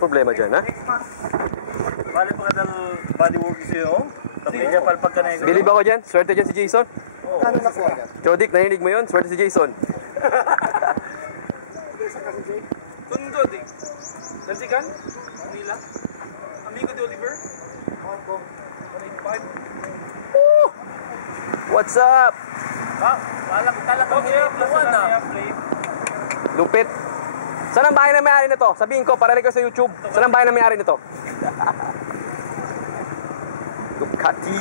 Problema dyan, ha? Bali pa ka body work siyo. Tapi niya palpag ka na ito. Bilib ako dyan. Swerte dyan si Jason. Ano na po agad? Chodik, narinig mo yun? Swerte si Jason. Kung Jodik. Nasigan? Manila? Amigo de Oliver? What's up? Wala ko talaga na. Lupit. Saan ang bahay na may-ari nito? Sabihin ko, para ko sa YouTube. Saan ang bahay na may-ari nito? Ducati.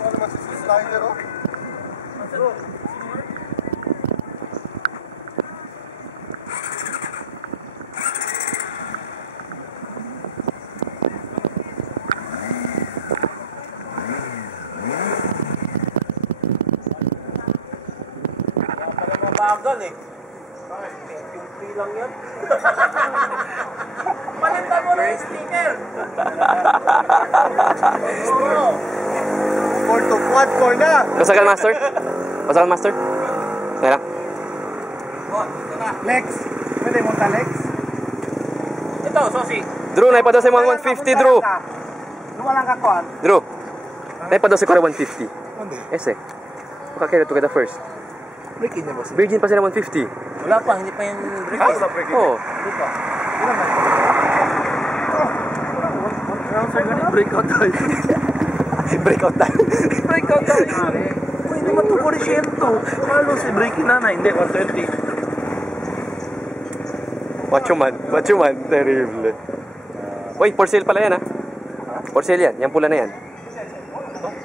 Ano naman si Slider, oh? Bagal eh. Yung free lang yan. Palitan mo na yung sticker. Oo. 4 to quad core na! Pasakan master? Pasakan master? Ngayon lang. Lex! Pwede mo ta, Lex? Ito, Sosi. Drew, naipa daw sa mga 150, Drew. Lumalang ka, Kwan. Drew, naipa daw sa kora 150. Ano? Ese. Makakira to kita first. Break-in niya, boss. Virgin pa sila 150. Wala pa, hindi pa yung break. Wala break-in. Oo. Hindi pa. Ilan ba? Breakout tayo. Breakout time. Breakout tayo. Uy, hindi man ito 400. Malo si breaking na na. Hindi, 120. Macho man. Terrible. Uy, for sale pala yan, ha? For sale yan. Yan pula na yan.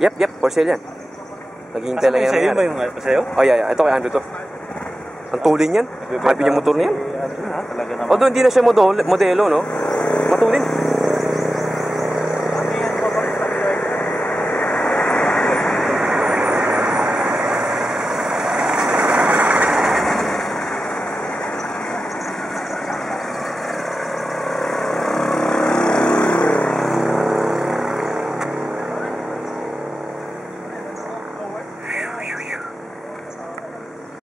Yep, for sale yan. Naghihintay lang yan. Sa'yo ba yung sa'yo? Oh, yeah. Ito kay Andrew to. Ang tulin yan. Happy niya motor na yan. Talaga naman. Although hindi na siya modelo, no? Matulin.